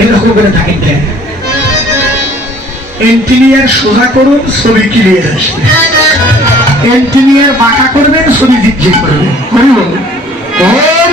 এরকম করে থাকেন কেন এন্টিনিয়ার সোজা করুন ছবি ক্লিয়ার আসবে। এন্টিনিয়ার বাঁকা করবেন ছবি জিজ্ঞেস করবেন। হরি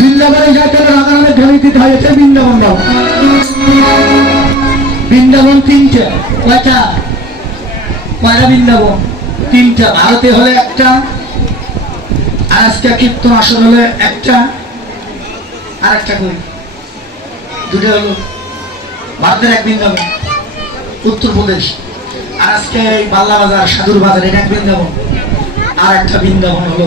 বৃন্দাবনে ধ্বনি দিতে হয়, এটা বৃন্দাবন বৃন্দাবন কয়টা? কয়টা বৃন্দাবন? ভারতে হলে একটা আজকে আসর হলে একটা, আর একটা দুটো হলো ভারতের এক বৃন্দাবন, উত্তরপ্রদেশ। আজকে এই বাল্লা বাজার সাধুর বাজার, এটা এক বৃন্দাবন। আর একটা বৃন্দাবন হলো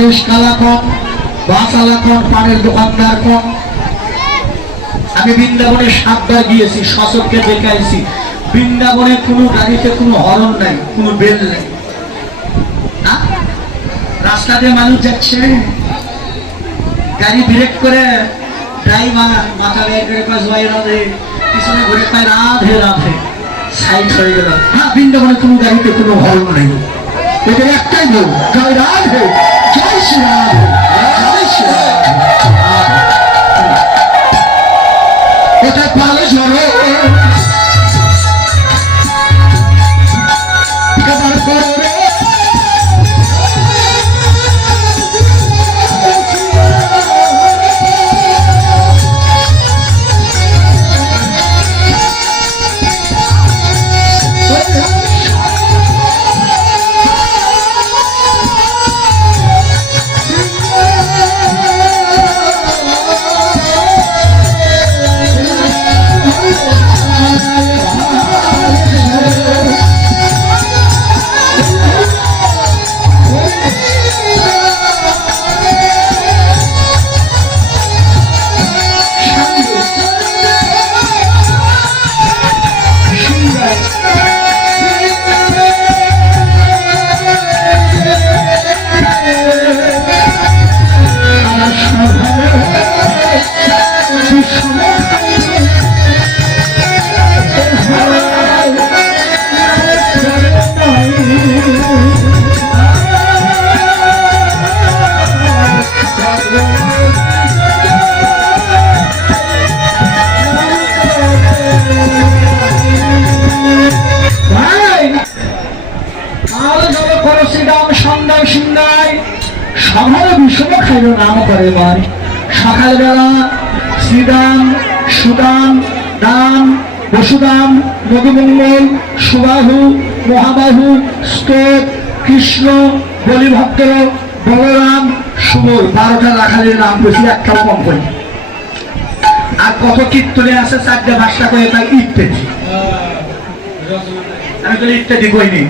ভ্যান আলা কন রিস্কালা কন বাস আলা পানের দোকানদার কন আমি বৃন্দাবনে সাতবার গিয়েছি, সচককে দেখাইছি। বৃন্দাবনে কোনো গাড়িতে কোনো হরন নাই, কোনো বেল নাই। রাস্তা দিয়ে মানুষ যাচ্ছে। গাড়ি ব্রেক করে ড্রাইভার মাথা বের করে কয়, জয় রাধে। পিছনে ঘুরে কয়, রাধে রাধে। সাইড হয়ে গেল। হ্যাঁ বৃন্দাবনে কোনো গাড়িতে কোনো হর্ন নেই। এদের একটাই বল জয় রাধে। জয় শ্রী রাধে সভার বিষম খাইল নাম করে ভাই সকালবেলা শ্রীরাম সুদাম রাম বসুদাম মধুমঙ্গল সুবাহু, মহাবাহু স্তোক কৃষ্ণ, বলিভক্ত, বলরাম সুবল বারোটা রাখালের নাম বেশি একটা কম করি। আর কত কীর্তনে আছে, চারটে ভাষা করে তাই ইত্যাদি আমি তো ইত্যাদি কইনি।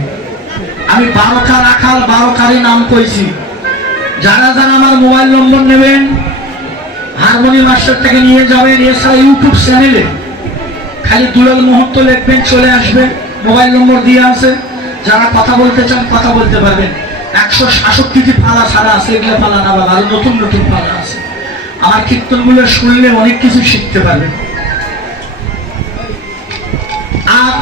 আমি বারোটা রাখাল বারোটারই নাম কইছি। যারা যারা আমার মোবাইল নম্বর নেবেন, হারমোনি মাস্টারটাকে নিয়ে যাবেন, এছাড়া ইউটিউব চ্যানেলে খালি দুলাল মুহূর্ত লিখবেন, চলে আসবে মোবাইল নম্বর দিয়ে আছে। যারা কথা বলতে চান, কথা বলতে পারবেন। একশো সাতষট্টিটি পালা ছাড়া আছে, এগুলো পালা না বাবা, আরও নতুন নতুন পালা আছে। আমার কীর্তনগুলো শুনলে অনেক কিছু শিখতে পারবেন। আর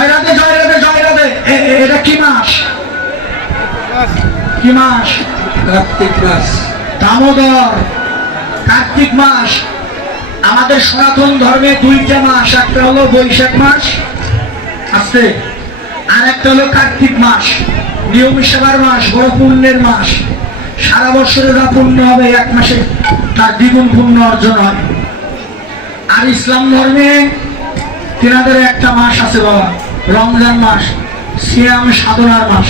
Very good. জয় রাধে জয় রাধে জয় রাধে এ- এ- এটা কি মাস? কি মাস? কার্তিক মাস। দামোদর। কার্তিক মাস। আমাদের সনাতন ধর্মে দুইটা মাস একটা হলো বৈশাখ মাস আছে। আর একটা হলো কার্তিক মাস। নিয়ম সেবার মাস বড় পুণ্যের মাস। সারা বছরে যা পুণ্য হবে এক মাসে তার দ্বিগুণ পুণ্য অর্জন হয়। আর ইসলাম ধর্মে তেনাদের একটা মাস আছে বাবা। রমজান মাস, সিয়াম সাধনার মাস।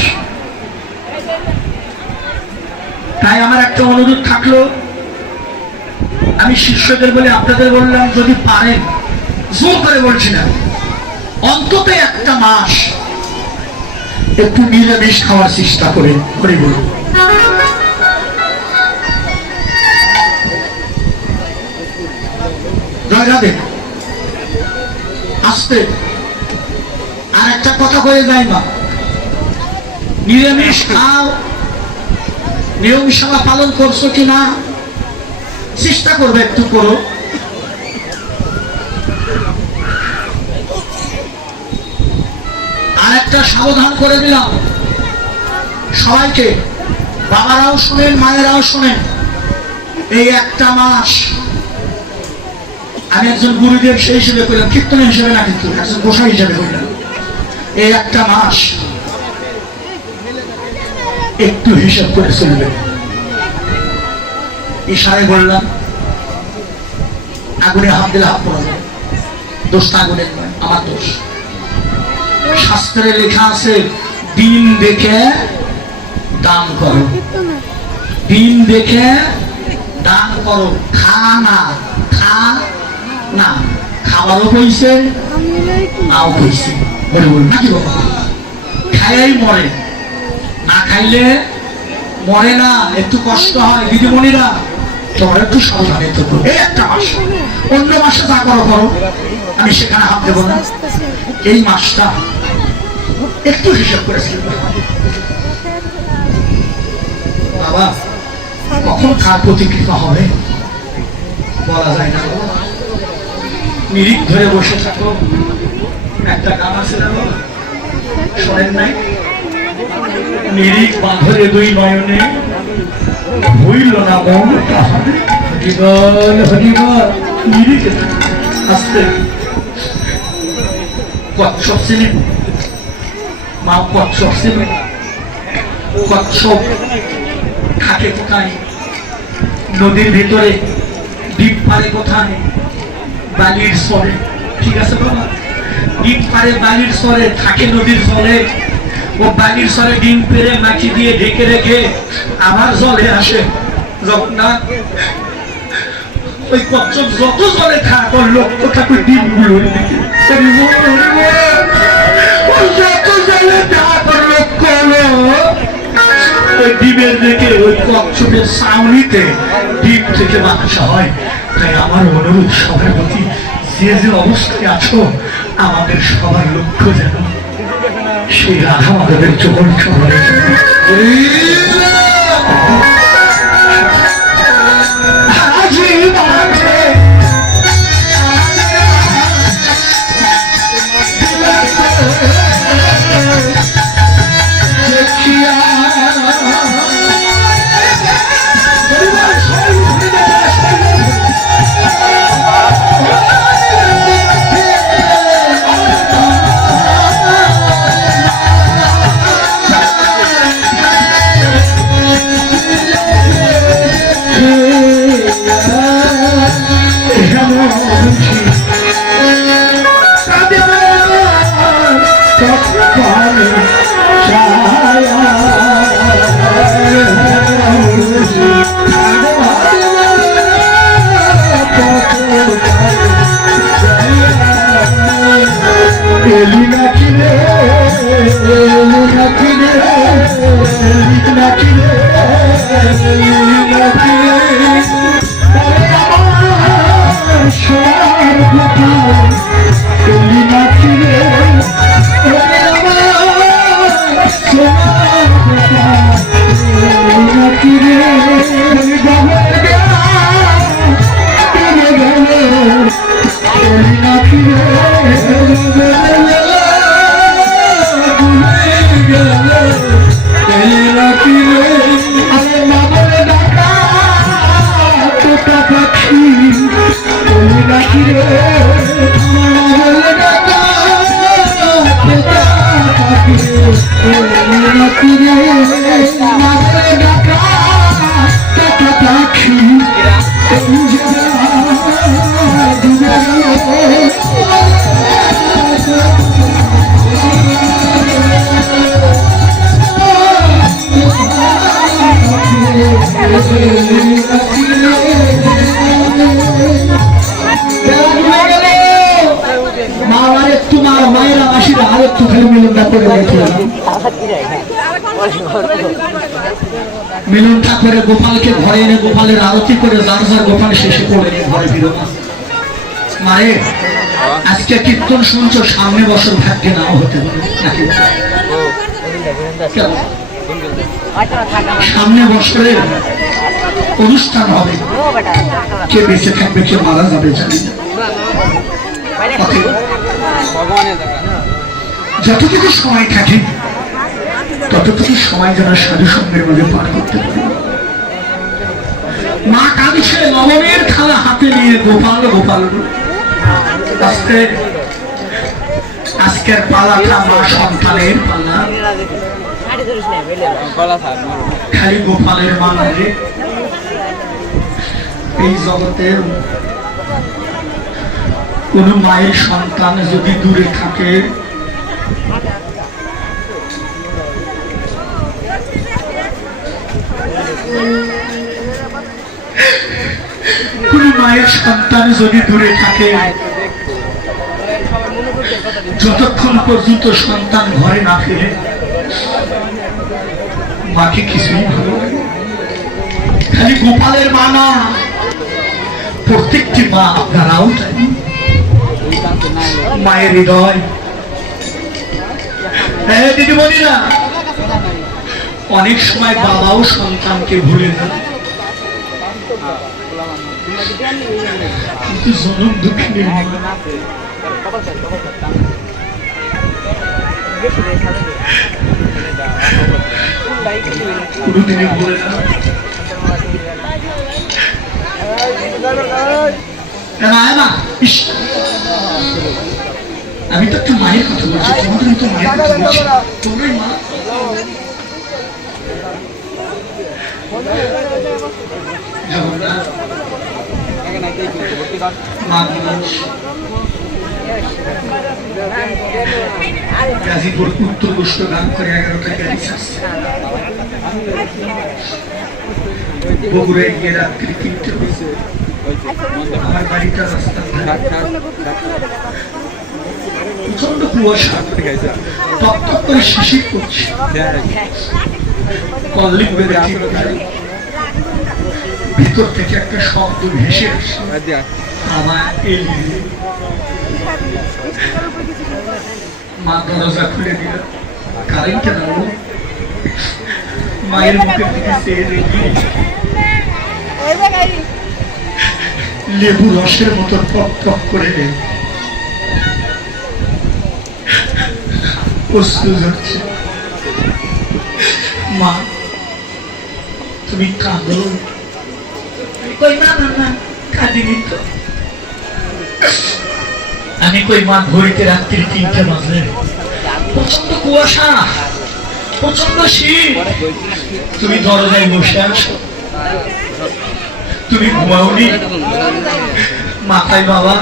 তাই আমার একটা অনুরোধ থাকল, আমি শিষ্যদের বলে, আপনাদের বললাম, যদি পারেন, জোর করে বলছি না। অন্তত একটা মাস একটু নিরামিষ খাওয়ার চেষ্টা করে করে বলুন। জয় রাধে। আসতে। আর একটা কথা কয়ে যাই মা নিরামিষ খাও নিয়ম পালন করছ কি না? চেষ্টা করবে একটু করো। আর একটা সাবধান করে দিলাম। সবাইকে, বাবারাও শোনেন, মায়েরাও শোনেন, এই একটা মাস আমি একজন গুরুদেব সেই হিসেবে করলাম কীর্তন হিসেবে না কিন্তু, একজন গোসাই হিসেবে করলাম একটা মাস একটু হিসাব করে চলবে ইশারায় বললাম, আগুনে হাত দিলে হাত পড়া যাবে দোষটা আগুনের আমার দোষ। শাস্ত্রে লেখা আছে, দিন দেখে দান করো। দিন দেখে দান করো, খা না খা না। খাবারও কইছে নাও কইছে বলে বল নাকি বাবা খাইয়াই মরে। না খাইলে মরে না, একটু কষ্ট হয়। দিদিমণিরা, তোমার একটু সাবধানে থাকো। এই একটা মাস। অন্য মাসে যা করো করো। আমি সেখানে হাত দেবো না। এই মাসটা একটু হিসাব করেছিল বাবা, কখন কার প্রতিকৃত হবে? বলা যায় না। নিরিখ ধরে বসে থাকো। একটা গান আছে? শোনেন নাই? নিরিখ বাঁধরে দুই নয়নে হইল না মন আসতে। কচ্ছপ মা, কচ্ছপ ছিলেন কচ্ছপ থাকে কোথায়? নদীর ভিতরে, দ্বীপ পারে কোথায়? বালির সরে ঠিক আছে বাবা? দ্বীপ পারে বালির সরে থাকে নদীর জলে। ও বালির সরে ডিম পেরে মাটি দিয়ে ঢেকে রেখে আবার জলে আসে। যখন না ওই কচ্ছপ যত জলে থাক ওর লক্ষ্য থাকে ডিমগুলোর দিকে। যত জলে থাক ওর লক্ষ্য হলো ওই ডিমের দিকে ওই কচ্ছপের সাউনিতে ডিম থেকে বাতাসা হয়। তাই আমার অনুরোধ সবার প্রতি যে যে অবস্থায় আছো আমাদের সবার লক্ষ্য যেন সেই রাধা মাধবের চোখ। চরণের Angelina মিলনটা করে রেখে মিলনটা করে গোপালকে ঘরে এনে গোপালের আরতি করে যার গোপাল শেষে করে নিয়ে ঘরে ফিরো মায়ের আজকে কীর্তন শুনছো, সামনে বছর ভাগ্যে নাও হতে পারে। সামনে বছরে অনুষ্ঠান হবে। কে বেঁচে থাকবে, কে মারা যাবে জানি যতটুকু সময় থাকে, ততটুকু সময় যেন সাধু সঙ্গের মধ্যে পার করতে মা কাঁদছে, নবমের থালা হাতে নিয়ে গোপাল গোপাল আজকে, আজকের পালাটা মা সন্তানের পালা। খালি গোপালের মা নয় এই জগতের কোন মায়ের সন্তান যদি দূরে থাকে, কোন মায়ের সন্তান যদি দূরে থাকে, যতক্ষণ পর্যন্ত সন্তান ঘরে না ফিরে, মাকে কিছুই ভালো খালি গোপালের মা না। প্রত্যেকটি মা আপনারাও মায়ের হৃদয়। হ্যাঁ দিদিমণিরা, অনেক সময় বাবাও সন্তানকে ভুলে না। কিন্তু জনম ভুলে না। আমি তো একটা মায়ের কথা বলছি, তোমাদের তো মায়ের কথা বলছি। তোমরাই মা। গাজীপুর উত্তর গোষ্ঠ গান করে এগারোটা গাড়ি বগুড়ায় গিয়ে রাত্রি তিনটে আমার বাড়িটা রাস্তার ধারে। প্রচণ্ড কুয়াশা। টপ টপ করে শিশির করছে। কল্লিং বেঁধে। ভিতর থেকে একটা শব্দ ভেসে আসে। আমার এলিয়ে মা দরজা খুলে দিল। কারেন্ট কেন মায়ের মুখের দিকে চেয়ে দেখি লেবু রসের মতো টক টক করে অশ্রু ঝরছে মা তুমি কাঁদো? আমি কই মা না না কাঁদিনি তো। আমি কই মা ঘড়িতে রাত্রি তিনটে বাজে। প্রচণ্ড কুয়াশা। তুমি দরজায় বসে আছো। তুমি ঘুমাওনি। মাথায় বাবা।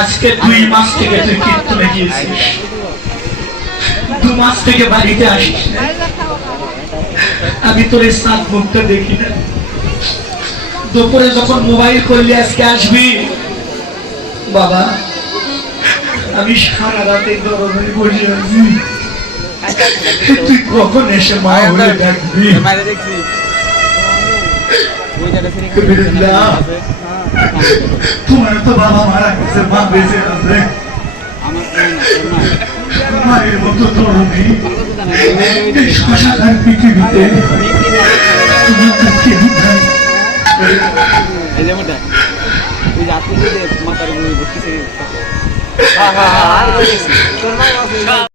আজকে দুই মাস থেকে তুই কীর্তনে গিয়েছিস। দু মাস থেকে বাড়িতে আসিস আমি তোর এই সাত মুখটা দেখি না। দুপুরে যখন মোবাইল করলি, আজকে আসবি? বাবা আমি সারা রাতে দরজায় বসে আছি তুই কখন এসে মা হয়ে ডাকবি। তোমার তো বাবা মারা গেছে মা বেঁচে আছে। মায়ের মতো তরুণী। এই পৃথিবীতে তুমি তো কেউ নাই। এই যে মোটা ওই যে আপনি যে মাথার উপরে বসে